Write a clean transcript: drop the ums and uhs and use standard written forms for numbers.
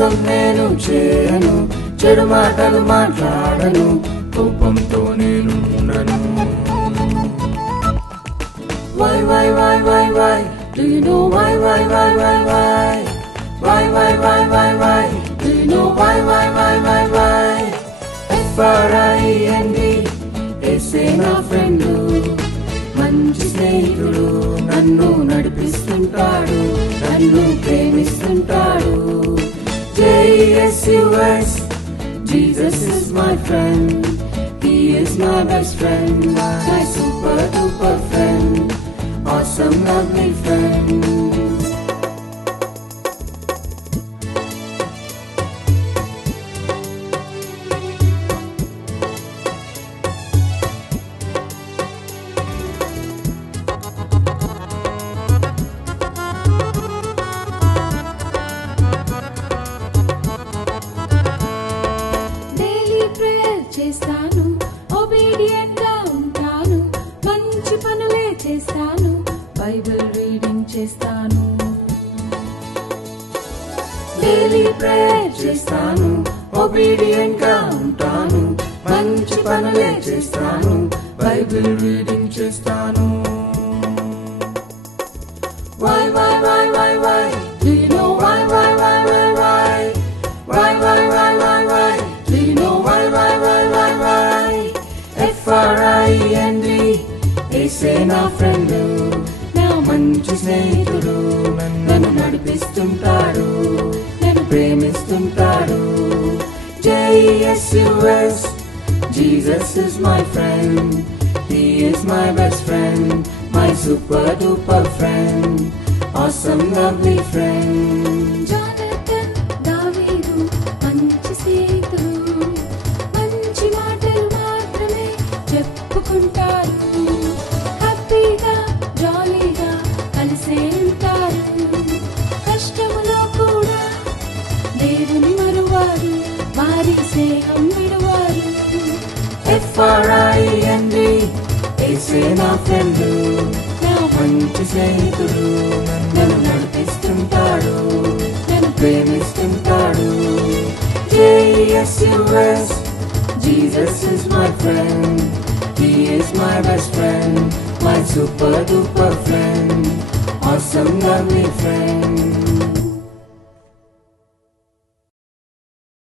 మోసం నేను చేయను, చెడు మాటలు మాట్లాడను, కోపంతో నేను ఉండను. Why, why, why, why, why? Do you know why, why, why, why, why? Why, why, why, why, why? Do you know why, why, why, why, why? FRIEND, యేసే నా ఫ్రెండు, మంచి స్నేహితుడు, నన్ను నడిపిస్తుంటాడు, నన్ను ప్రేమిస్తుంటాడు. JESUS, Jesus is my friend, He is my best friend, my super duper friend, awesome lovely friend. చేస్తాను, obedient గా ఉంటాను, మంచి పనులే చేస్తాను, బైబిల్ రీడింగ్ చేస్తాను. డైలీ ప్రేయర్ చేస్తాను, ఒబీడియంట్ గా ఉంటాను, మంచి పనులే చేస్తాను, బైబిల్ రీడింగ్ చేస్తాను. Why, why, why, why, why? Do you know why, why, why, why, why? Why, why, why, why, why? Do you know why, why, why, why, why? FRIEND, యేసే నా friend, నా మంచి స్నేహితుడు, నన్ను నడిపిస్తుంటాడు, నన్ను ప్రేమిస్తుంటాడు. JESUS, Jesus is my friend, He is my best friend, my super duper friend, awesome lovely friend. Jonathan, దావీదు మంచి స్నేహితులు, మంచి మాటలు మాత్రమే చెప్పుకుంటారు, హ్యాపీగా జాలీగా కలిసే ఉంటారు, కష్టములో కూడా దేవుని మరువారు, వారి స్నేహం విడువారు. FRIEND, యేసే నా ఫ్రెండు, నా మంచి స్నేహితుడు, నన్ను నడిపిస్తుంటాడు, నన్ను ప్రేమిస్తుంటాడు. JESUS, Jesus is my friend, He is my best friend, my super duper friend, awesome lovely friend.